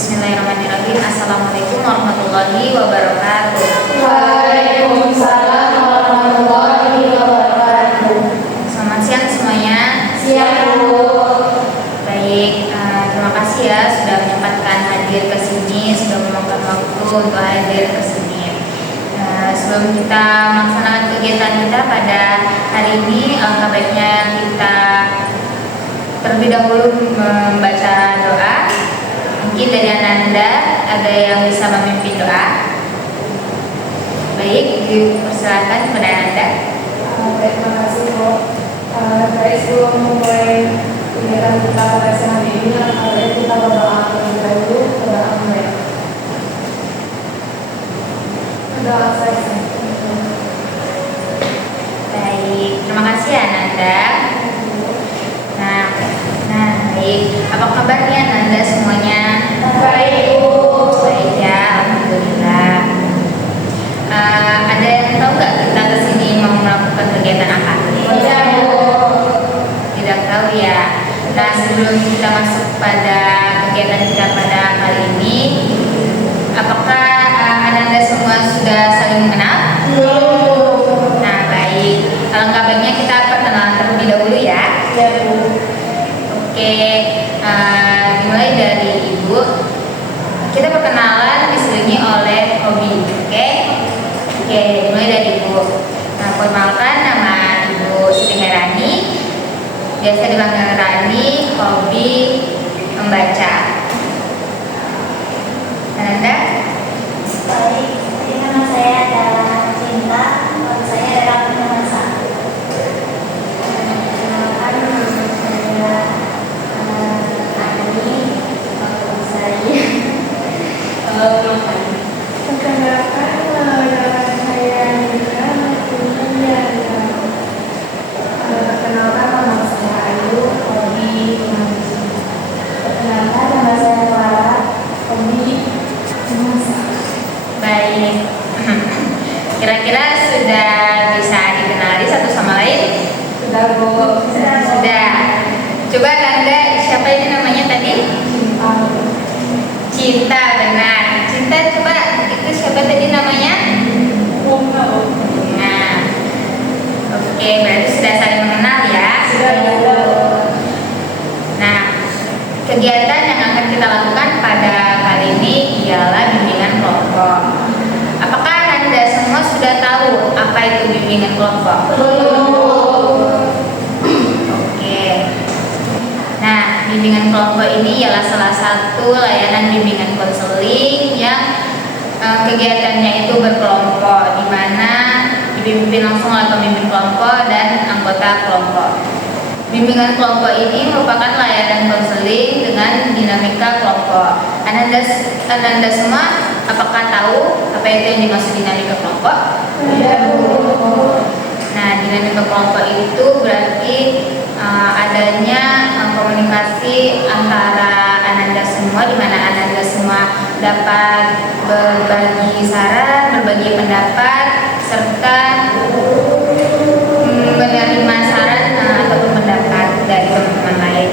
Bismillahirrahmanirrahim. Assalamualaikum warahmatullahi wabarakatuh. Waalaikumsalam warahmatullahi wabarakatuh. Selamat siang semuanya. Siang, Bu. Baik, terima kasih ya sudah menyempatkan hadir ke sini, sudah meluangkan waktu untuk hadir ke sini. Sebelum kita melaksanakan kegiatan kita pada hari ini, alangkah baiknya kita terlebih dahulu membaca doa. Mungkin dari Ananda ada yang bisa memimpin doa. Baik, dipersilakan kepada Ananda. Terima kasih, Bu. Dari sebelum memulai kegiatan kita pada siang hari ini, kita berdoa terlebih dahulu. Berdoa mulai. Berdoa saya. Baik, terima kasih Ananda. Nah, baik. Apa kabarnya Ananda semuanya? Baik, Bu. Baik ya, alhamdulillah. Ada yang tahu nggak kita kesini mau melakukan kegiatan apa? Tidak, Bu. Tidak tahu ya. Nah, sebelum kita masuk pada kegiatan kita pada kali ini, apakah Ananda semua sudah saling mengenal? Belum. Nah, baik. Alangkah baiknya kita perkenalan terlebih dahulu ya. Ya, Bu. Oke, dimulai dari Ibu. Kita perkenalan diselingi oleh hobi, oke? Oke, dimulai dari Ibu. Nah, perkenalkan nama Ibu Siti Herani. Biasa dipanggil Rani, hobi membaca. Ananda? Baik, jadi nama saya adalah Cinta, hobi saya adalah memasak. Perkenalkan, nama saya Ani, hobi saya makan. Perkenalkan, nama saya Nina, hobinya adalah perkenalkan nama saya Ayu, hobi mengaji. Perkenalkan, nama saya Clara, hobi memasak. Baik. Kira-kira sudah bisa dikenali satu sama lain? Sudah, Bu. Sudah. Coba Anda, siapa ini namanya tadi? Cinta, benar. Cinta, coba itu siapa tadi namanya? Nah, oke, berarti sudah saling mengenal ya. Nah, kegiatan yang akan kita lakukan pada kali ini ialah bimbingan kelompok. Apakah Anda semua sudah tahu apa itu bimbingan kelompok? Oke. Nah, bimbingan kelompok ini ialah salah satu layanan bimbingan konseling yang kegiatannya itu berkelompok, di mana dipimpin langsung oleh pemimpin kelompok dan anggota kelompok. Bimbingan kelompok ini merupakan layanan konseling dengan dinamika kelompok. Ananda semua apakah tahu apa itu yang dimaksud dinamika kelompok? Iya, Bu. Nah, dinamika kelompok itu berarti adanya komunikasi antara Ananda semua, di mana Ananda semua dapat berbagi saran, berbagi pendapat, serta menerima saran ataupun pendapat dari teman-teman lain.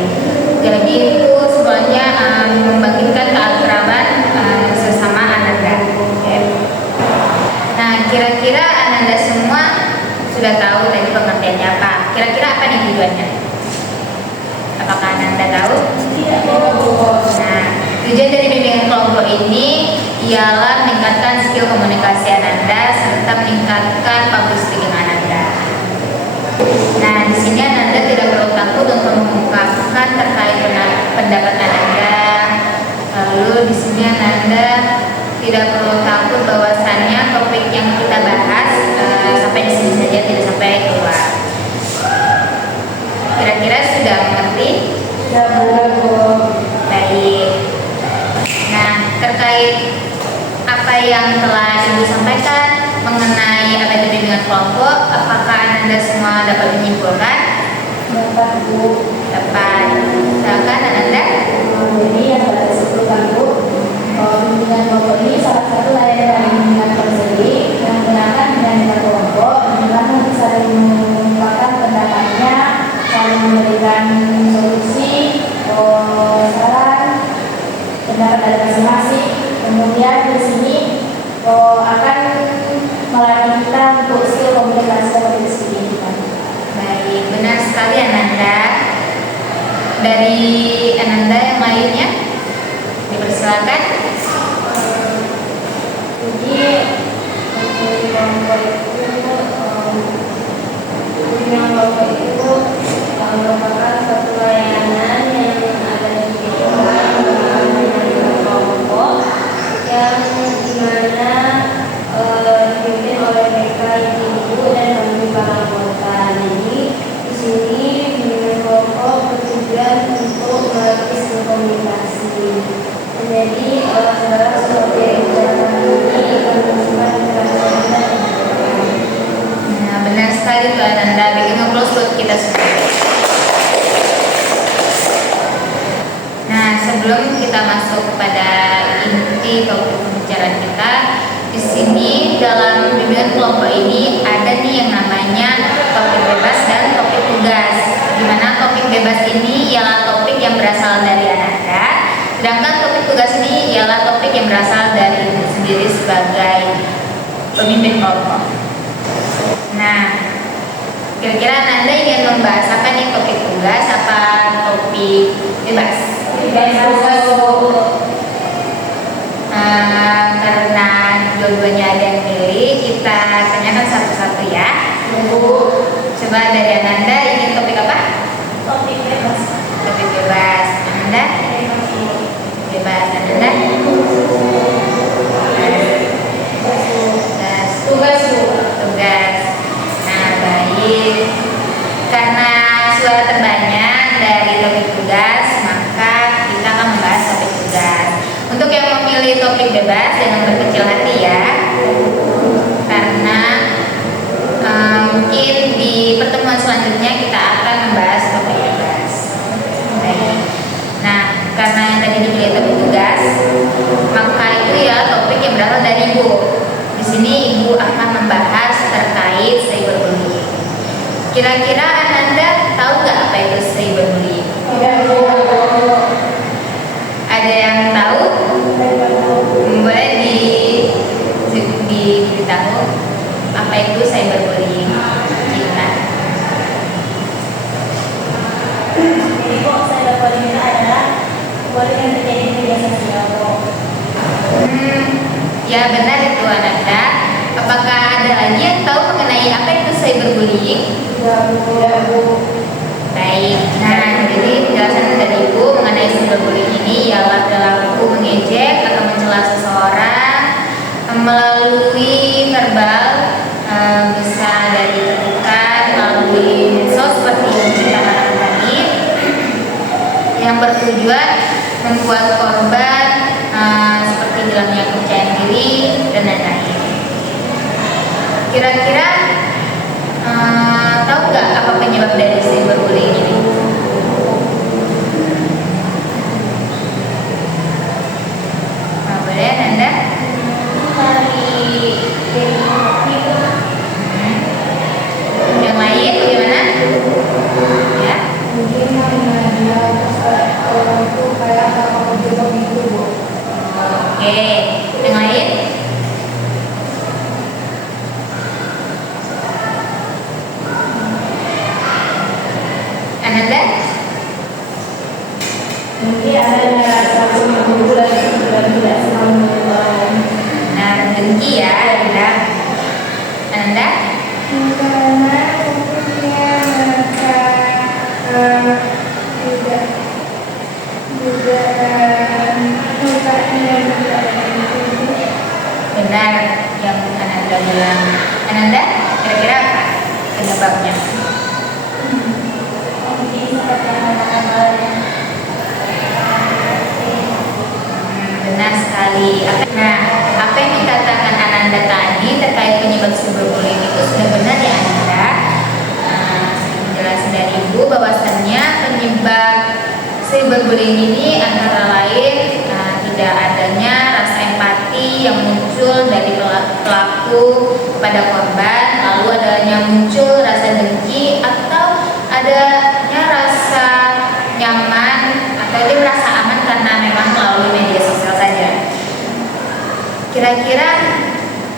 Jadi itu semuanya membangkitkan keakraban sesama Ananda. Okay. Nah, kira-kira Ananda semua sudah tahu tadi pengertiannya apa? Kira-kira apa nih tujuannya? Apakah Ananda tahu? Tidak, Bu. Nah, tujuan dari bimbingan kelompok ini ialah meningkatkan skill komunikasi Ananda serta meningkatkan public speaking Ananda. Nah, di sini Ananda tidak perlu takut untuk mengungkapkan terkait pendapat Ananda. Lalu di sini Ananda tidak perlu takut bahwasannya topik yang kita bahas sampai di sini saja, tidak sampai keluar. Kira-kira sudah mengerti? Sudah, Bu. Baik. Nah, terkait apa yang telah Ibu sampaikan mengenai apa itu bimbingan kelompok, apakah Ananda semua dapat menyimpulkan? Dapat, Bu. Dapat. Silakan Ananda. Jadi yang saya sebutkan, Bu, bimbingan kelompok ini salah satu layanan bimbingan konseling yang menggunakan dinamika kelompok, di mana bisa mengungkapkan pendapatnya, saling memberikan solusi, saran, pendapat dari dari Ananda yang lainnya, dipersilakan. Jadi kelompok itu merupakan satu layanan yang ada di kelompok yang dimana dipimpin oleh mereka ibu dan kami para anggota. Jadi di sini bimbingan kelompok bertujuan untuk melatih skill komunikasi. Jadi saudara seperti yang dijelaskan ini menunjukkan keterampilan. Nah, benar sekali Mbak Ananda. Bikin nge-close buat kita semua. Nah, sebelum kita masuk kepada inti topik pembicaraan kita, di sini dalam bimbingan kelompok ini ada nih yang namanya topik bebas dan topik tugas. Di mana topik bebas ini ialah topik yang berasal dari Ananda, sedangkan topik tugas ini ialah topik yang berasal dari ibu sendiri sebagai pemimpin kelompok. Nah, kira-kira Ananda ingin membahas apa nih, topik tugas apa topik bebas? Karena dua-duanya ada yang pilih, kita tanyakan satu-satu ya. Coba dari Ananda ingin topik apa? Topik bebas. Topik bebas. Ananda? Bebas. Ananda? Tugas. Nah, baik. Karena suara terbanyak dari topik tugas, maka kita akan membahas topik tugas. Untuk yang memilih topik bebas, jangan berkecil hati ya. Karena mungkin di pertemuan selanjutnya kita akan membahas topik bebas. Baik. Nah, karena yang tadi dipilih topik tugas, maka itu ya topik yang berasal dari Ibu. Di sini Ibu akan membahas terkait cyberbullying. Kira-kira Ananda tahu nggak apa itu cyberbullying? Ada yang tahu? Boleh diberitahu apa itu cyberbullying? Kita. Jadi kok cyberbullying itu adalah bullying yang terjadi di media sosial. Ya benar itu Ananda. Apakah ada lagi yang tahu mengenai apa itu cyberbullying? Baik. Nah, jadi penjelasan dari Ibu mengenai cyberbullying ini ialah perilaku mengejek atau mencela seseorang melalui verbal, bisa dari ketukan, melalui medsos seperti yang kita katakan tadi, yang bertujuan membuat korban seperti hilangnya kepercayaan diri dan lain-lain. Kira-kira tahu nggak apa penyebab dari cyberbullying ini? Nah, boleh Anda? Yang lain bagaimana? Ya. Mungkin karena dia orang itu kayak apa gitu Bu. Oke, yang lain? Ananda? Mungkin ada rasa cemburu dan tidak senang dengan orang lain. Nah, dengki ya, Ananda. Ananda? Karena mungkinnya mereka juga Benar yang Ananda bilang. Ananda, kira-kira apa penyebabnya? Mungkin seperti yang katakan Benar sekali. Nah, apa yang dikatakan Ananda tadi terkait penyebab cyberbullying itu sudah benar ya Ananda. Penjelasan dari Ibu bahwasannya penyebab cyberbullying ini antara lain tidak adanya rasa empati yang muncul dari pelaku kepada korban, lalu adanya muncul rasa dengki atau adanya rasa nyaman atau dia merasa aman karena memang melalui media sosial saja. Kira-kira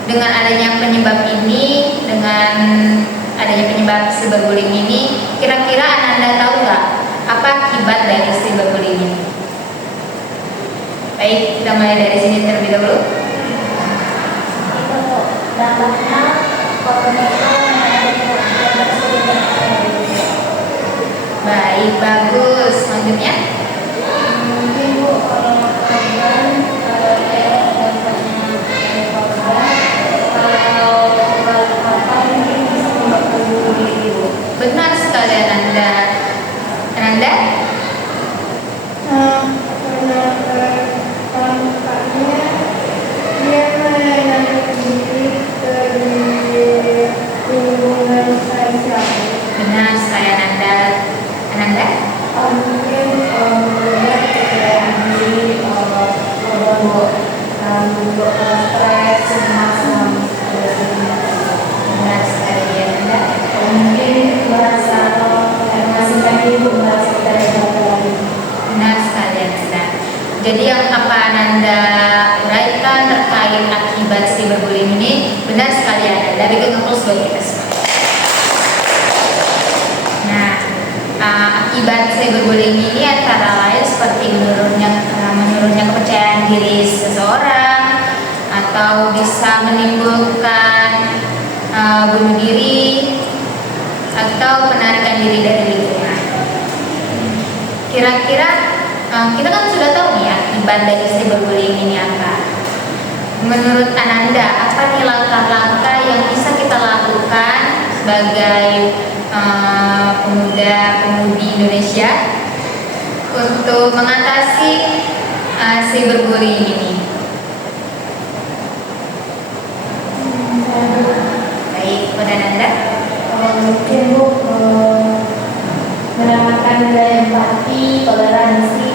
dengan adanya penyebab ini, dengan adanya penyebab cyberbullying ini, kira-kira Ananda tahu nggak apa akibat dari Baik, kita mulai dari sini terlebih dahulu. Itu dampaknya corona itu Baik, bagus. Selanjutnya. Mungkin Bu, kalau korban dampaknya dari korban, kalau apa mungkin bisa membunuh diri Bu. Benar sekali Ananda. Ananda? Karena tampaknya dia menanam diri dari hubungan sosial. Benar sekali Ananda. Ananda? Mungkin kemudian terjadi untuk stres, cemas, Benar sekali Ananda. mungkin merasa masih ibu merasa tidak lagi. Benar sekali Ananda. Jadi yang apa Ananda uraikan terkait akibat cyberbullying ini benar sekali Ananda. Bikin ngeplos buat kita semua. Nah, akibat cyberbullying ini antara lain seperti menurunnya kepercayaan diri seseorang, atau bisa menimbulkan bunuh diri atau penarikan diri dari lingkungan. Kira-kira kita kan sudah tahu nih akibat dari cyberbullying ini apa. Menurut Ananda, apa nih langkah-langkah yang bisa kita lakukan sebagai pemuda-pemudi Indonesia untuk mengatasi cyberbullying ini? Baik, pada Ananda. Mungkin Bu menanamkan nilai empati, toleransi,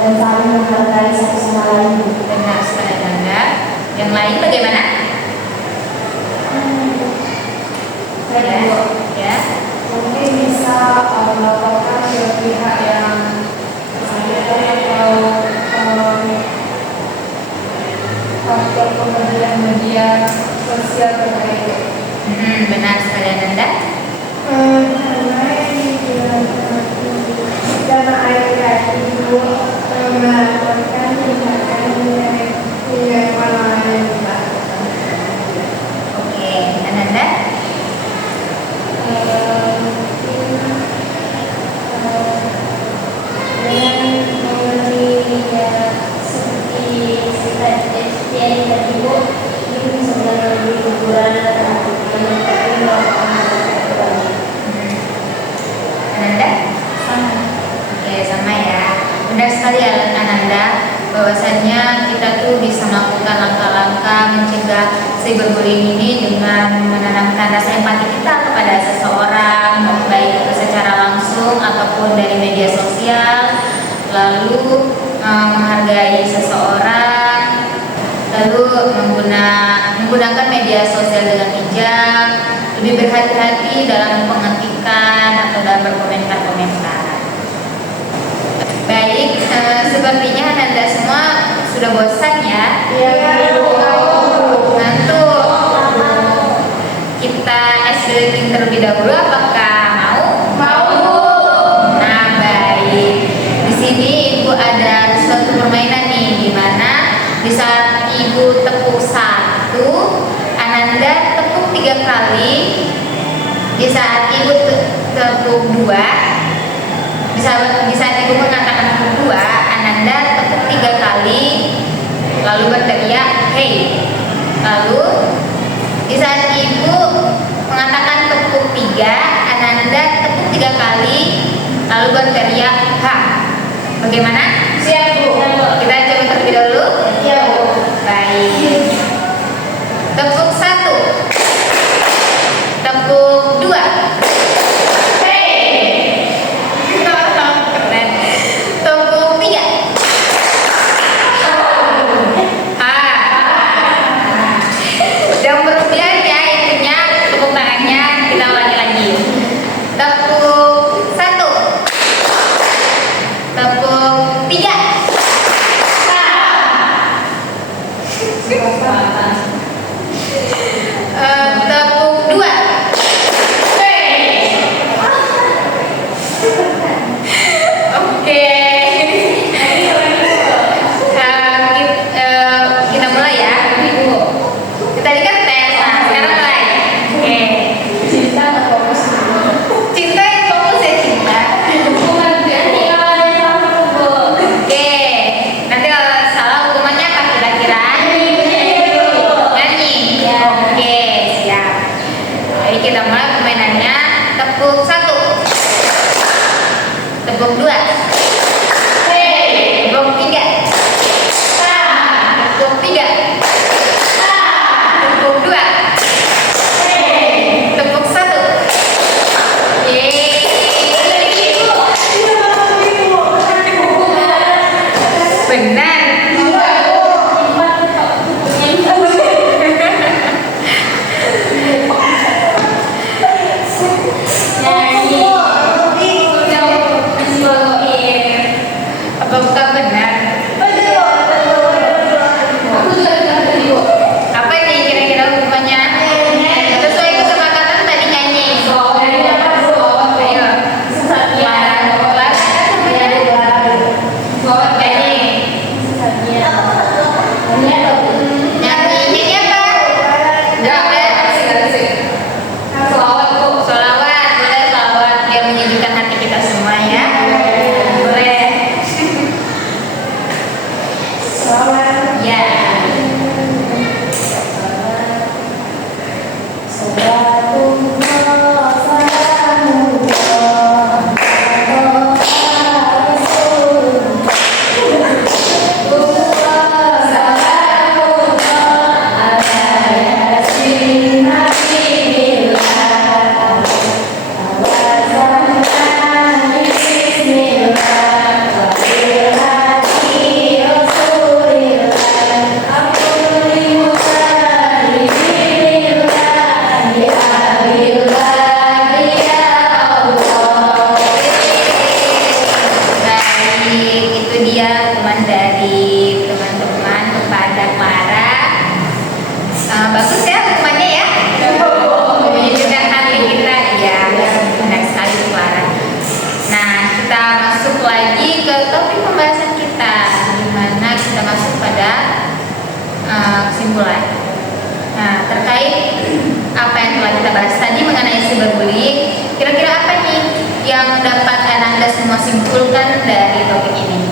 dan saling menghargai satu sama lain. Benar sekali Ananda. Yang lain bagaimana? Ya. Mungkin bisa melaporkan ke pihak yang bersangkutan atau faktor kemudian media sosial terkait. Benar sekali Ananda. Karena air itu melaporkan tindakan yang mana yang dilakukan. Oke, Ananda. dengan memberi seperti yang tadi Bu, itu bisa menjadi hiburan Ananda? Oke, sama ya. Benar sekali Ananda, bahwasannya kita tuh bisa melakukan langkah-langkah mencegah cyberbullying ini dengan menanamkan rasa empati kita kepada seseorang, baik itu secara langsung ataupun dari media sosial, lalu menghargai seseorang, lalu menggunakan media sosial dengan bijak, lebih berhati-hati dalam mengetikkan atau dalam berkomentar-komentar. Baik, sepertinya Ananda semua sudah bosan ya? Iya. Ngantuk. Kita ice breaking terlebih dahulu, apakah mau? Mau. Nah, baik. Di sini Ibu ada suatu permainan nih, di mana di saat Ibu tepuk 1, Ananda tepuk 3 kali. Di saat Ibu tepuk 2, di saat Ibu mengatakan tepuk 2, Ananda tepuk 3 kali, lalu berteriak hey. Lalu di saat Ibu mengatakan tepuk 3, Ananda tepuk 3 kali, lalu berteriak ha. Bagaimana? Siap Bu. Kita coba terlebih dahulu. Iya Bu. Baik. Tepuk 1, tepuk 2. Keren. Tepuk 3. Yang berlebihan ya itunya, tepuk tangannya. Kita ulangi lagi. Tepuk 1, tepuk 3. benar. Apa bukan benar? Apa nih kira-kira hukumannya? Sesuai kesepakatan tadi nyanyi. Ayo. Clara namanya. Nyanyi apa? Sholawat, boleh sholawat biar menyejukkan hati kita semua ya. Boleh. Ya. Baik, itu dia hukuman dari teman-teman kepada Clara. Bagus ya hukumannya ya, menyejukkan hati kita ya, benar sekali Clara. Nah, kita masuk lagi ke topik pembahasan kita, di mana kita masuk pada kesimpulan. Nah, terkait apa yang telah kita bahas tadi mengenai cyberbullying, kira-kira apa nih yang dapat Ananda semua simpulkan dari topik ini?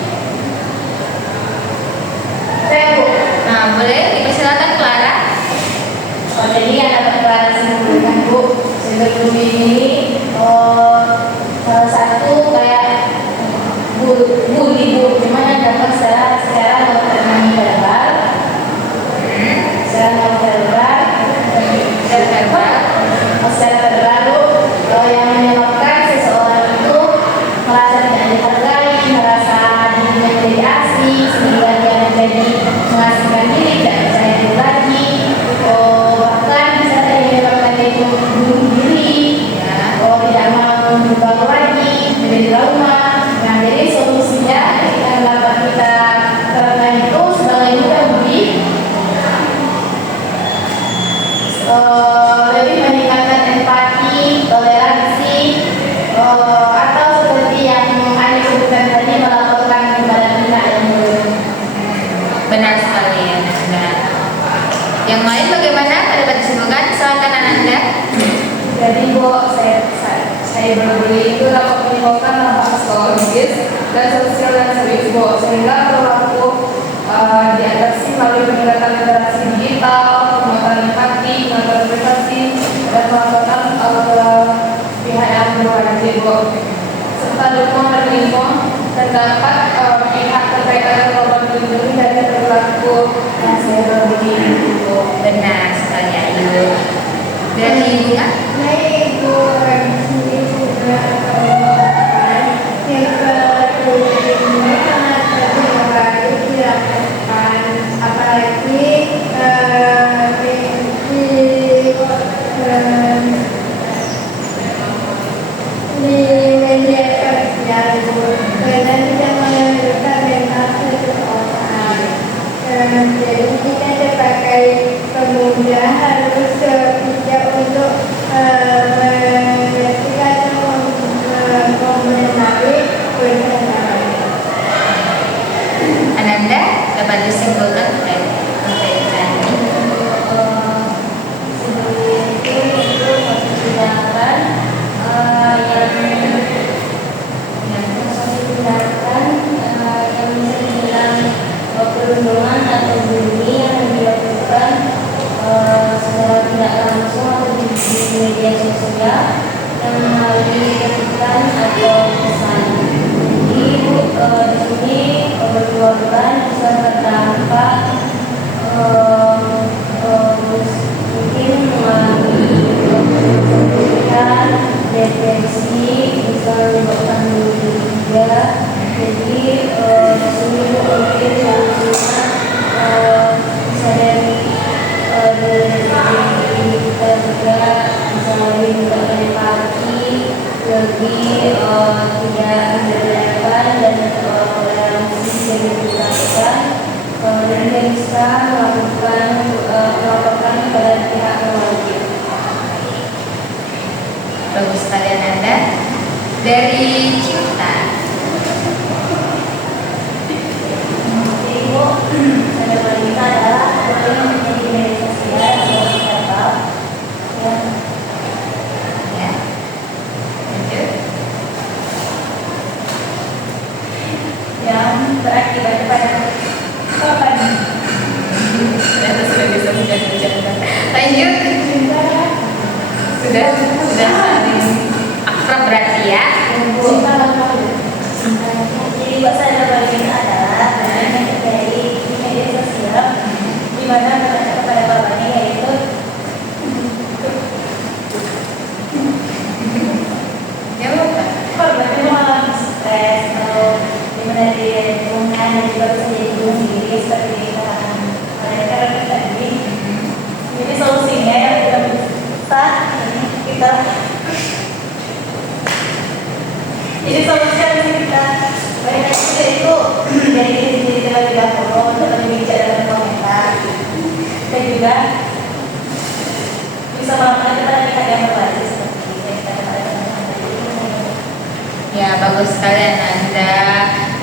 Nah, boleh dipersilakan Clara. Jadi yang dapat Clara simpulkan Bu, cyberbullying ini salah satu kayak bully Bu, cuman yang dapat secara non verbal, secara non verbal, secara verbal Bu, yang menyebabkan seseorang itu merasa tidak dihargai, merasa dirinya menjadi asing, sehingga dia menjadi mengasingkan diri, tidak percaya diri lagi, bahkan bisa menyebabkan dia itu bunuh diri, tidak mau dibangun lagi, menjadi trauma. Nah, jadi solusinya yang dapat kita terapkan itu sebagai mudah budi, lebih meningkatkan empati, toleransi, atau seperti yang Ani sebutkan tadi, melaporkan kepada pihak yang berwenang. Benar sekali ya Ananda. Yang lain bagaimana? Pada disimpulkan, silakan Ananda. Jadi Bu, cyberbullying itu dapat menimbulkan dampak psikologis dan sosial yang serius Bu, sehingga pelaku diatasi melalui peningkatan literasi digital, penguatan empati, penguatan privasi, dan penguatan pihak yang berwajib Bu, serta dukungan dan info terdapat pihak terkait agar korban dilindungi dari perilaku yang cyberbullying Bu. Benar sekali Ayu. Dari Ibu Kak? Jadi kita dipakai kemudian harus bijak untuk mengertikan mengenali benar. Ananda dapat disimpulkan terkait ini. Perundungan atau bullying yang dilakukan secara tidak langsung atau di media sosial yang melalui ketikan atau pesan. Jadi di sini berkorban bisa terdampak mungkin mengalami kemudian depresi, bisa menyebabkan bunuh diri juga. Jadi di sini mungkin dilakukan dan dia bisa melaporkan kepada pihak yang wajib. Bagus sekali Ananda. Dari Cinta. Ibu, saya wanita adalah orang yang menjadi media sosial yang digital Ya. Lanjut. yang berakibat pada korban. Ternyata sudah bisa bercanda. Lanjut. Sudah saling akrab berarti ya. Jadi buat saya wanita adalah orang yang terjadi di media sosial di mana berkata kepada korbannya yaitu Ya lupa. korban itu mengalami stres atau di mana dia lingkungan dan juga bisa jadi bunuh diri seperti dikatakan oleh rekan-rekan tadi. Jadi solusinya yang tidak bisa kita jadi solusinya yang kita berikan itu dari diri sendiri terlebih dahulu untuk lebih bijak dalam komentar dan juga bisa melakukan kepada pihak yang berwajib seperti yang kita katakan tadi. Ya bagus sekali Ananda.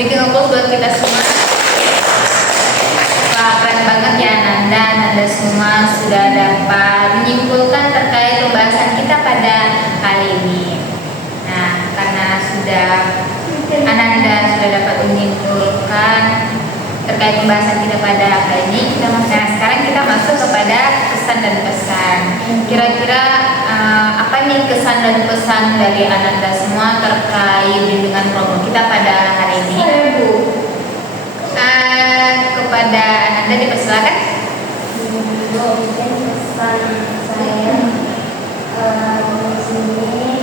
Bikin ngoplos buat kita semua. Wah keren banget ya Ananda semua sudah dapat menyimpulkan terkait pembahasan kita pada kali ini. Nah karena Ananda sudah dapat menyimpulkan terkait pembahasan kita pada kali ini, nah sekarang kita masuk kepada pesan dan pesan. Kira-kira apa nih kesan dan pesan dari Ananda semua terkait bimbingan promo kita pada hari ini? Kepada Ananda dipersilakan. Mungkin pesan saya di sini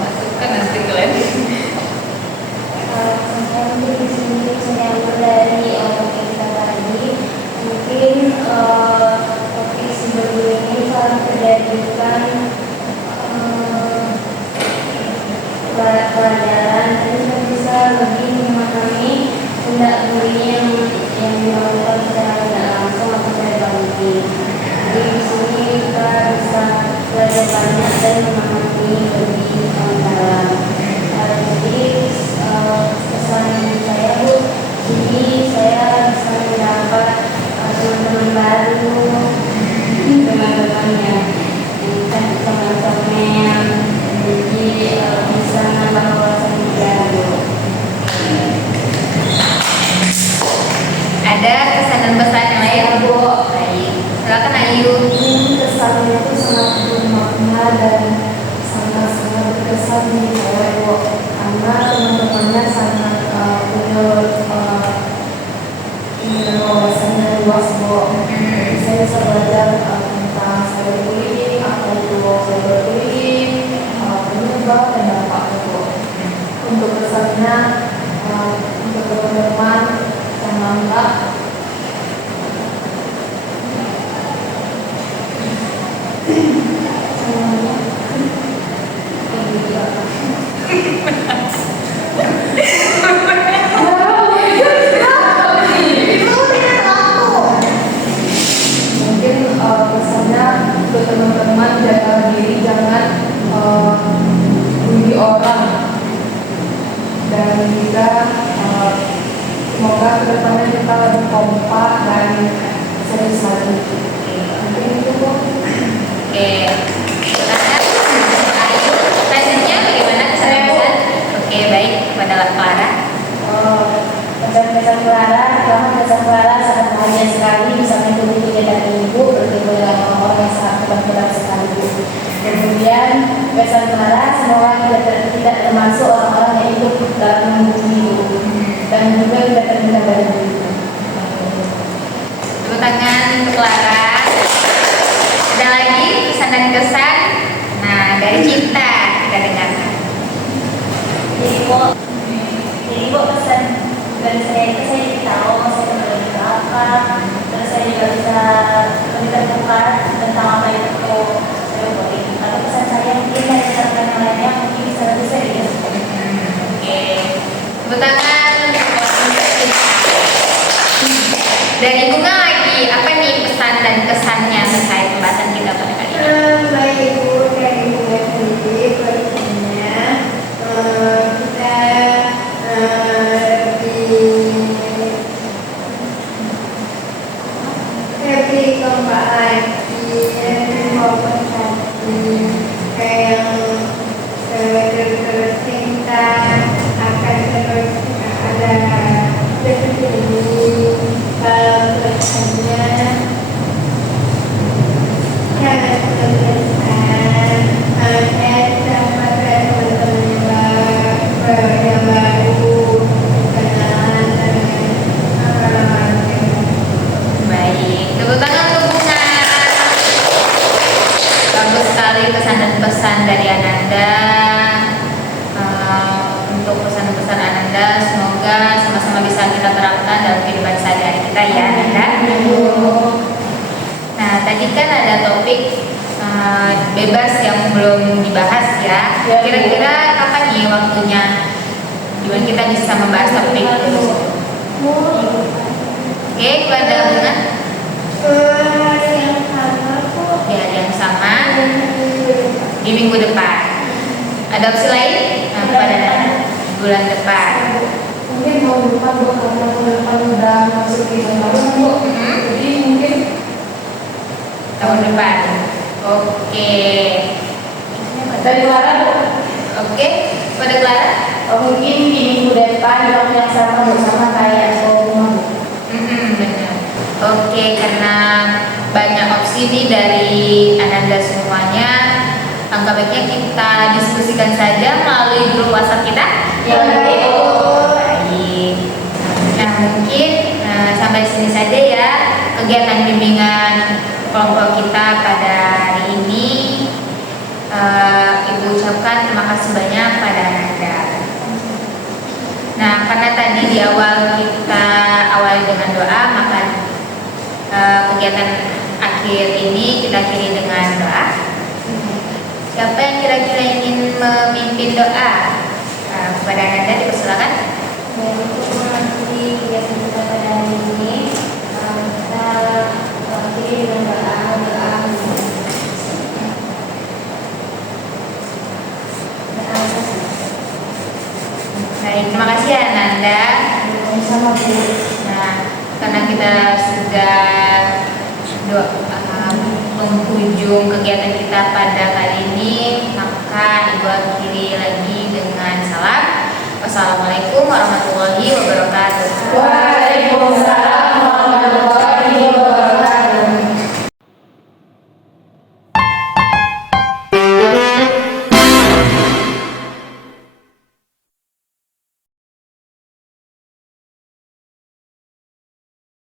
Masukkan nanti kalian. mungkin di sini menyambut dari kita tadi, mungkin topik sebelum ini telah menjadikan pelajaran dan kita bisa lebih memahami tindak bullying yang dilakukan secara tidak langsung atau secara langsung. Jadi di sini kita bisa belajar banyak dan memahami lebih dalam. Jadi pesan saya Bu, jadi saya bisa mendapat teman-teman baru, teman-teman yang teman-teman jadi bisa nambah wawasan baru. Ada kesan dan pesan yang lain Bu? Baik, silakan Ayu. Kesannya itu sangat bermakna dan sangat-sangat berkesan di saya Bu, karena teman-temannya sangat punya wawasan yang luas Bu. Saya bisa belajar tentang cyberbullying, apa itu cyberbullying, penyebab dan dampaknya Bu. Untuk kesannya untuk teman-teman yang menganggap mungkin pesannya untuk teman-teman jaga diri, jangan bully orang, dan juga semoga kedepannya kita lebih kompak dan serius lagi. Mungkin itu Bu. Oke. Ayu, selanjutnya bagaimana kesan-kesan? Oke, baik kepada Clara. Pesan-pesan Clara, pesan Clara sangat bahagia sekali bisa mengikuti kegiatan Ibu, bertemu dengan orang-orang yang sangat hebat-hebat sekali Bu. Kemudian pesan Clara, semoga kita tidak termasuk orang-orang yang ikut dalam membuli Ibu, dan juga tidak terlibat dalam Ibu. Tepuk tangan untuk Clara. Ada lagi pesan dan kesan? Nah, dari Cinta kita dengarkan. Jadi Bu pesan dari saya itu saya jadi tahu saya kembali ke apa, terus saya juga bisa lebih terbuka tentang apa itu saya boleh. Lalu pesan saya mungkin dari teman-teman yang lainnya mungkin bisa lebih serius. Oke. Tepuk tangan. Dari Bunga lagi, apa nih pesan dan kesannya terkait pembahasan kita pada kali ini? Baik Ibu, dari Ibu sendiri berikutnya kita lebih kompak lagi, lebih kompak lagi, kayak yang terus cinta akan terus ada seperti ini. Pesannya saya sama teman-teman yang baru kenalan pengalaman. Baik, tepuk tangan untuk Bunga. Bagus sekali pesan dan pesan dari Ananda. Untuk pesan-pesan Ananda, semoga sama-sama bisa kita terapkan dalam kehidupan sehari-hari kita ya, Ananda. Nah, tadi kan ada topik bebas yang belum dibahas ya. Kira-kira kapan nih waktunya? Gimana kita bisa membahas topik itu? Oke, pada Bunga Hari yang sama kok. di hari yang sama di minggu depan. Ada opsi lain? Nah, pada bulan depan. Mungkin tahun depan Bu, karena tahun depan udah masuk di tahun Bu. Jadi mungkin Tahun depan. Oke. dari Clara Bu. Oke, pada Clara? Mungkin di minggu depan di waktu yang sama bersama kayak Bunga. Benar. Oke, karena banyak opsi nih dari Ananda semuanya, angka baiknya kita diskusikan saja melalui grup WhatsApp kita. Ya, baik. Baik. Nah, mungkin sampai sini saja ya kegiatan bimbingan kelompok kita pada hari ini. Ibu ucapkan terima kasih banyak pada Ananda. Nah, karena tadi di awal kita awali dengan doa, maka kegiatan akhir ini kita akhiri dengan doa. Siapa yang kira-kira ingin memimpin doa? Kepada Ananda dipersilakan. Untuk mengakhiri kegiatan kita pada hari ini, kita akhiri dengan doa. Baik, terima kasih ya Ananda. Sama Bu. Nah, karena kita sudah menghujung kegiatan kita pada kali ini, maka Ibu akhiri lagi dengan salam. Wassalamualaikum warahmatullahi wabarakatuh.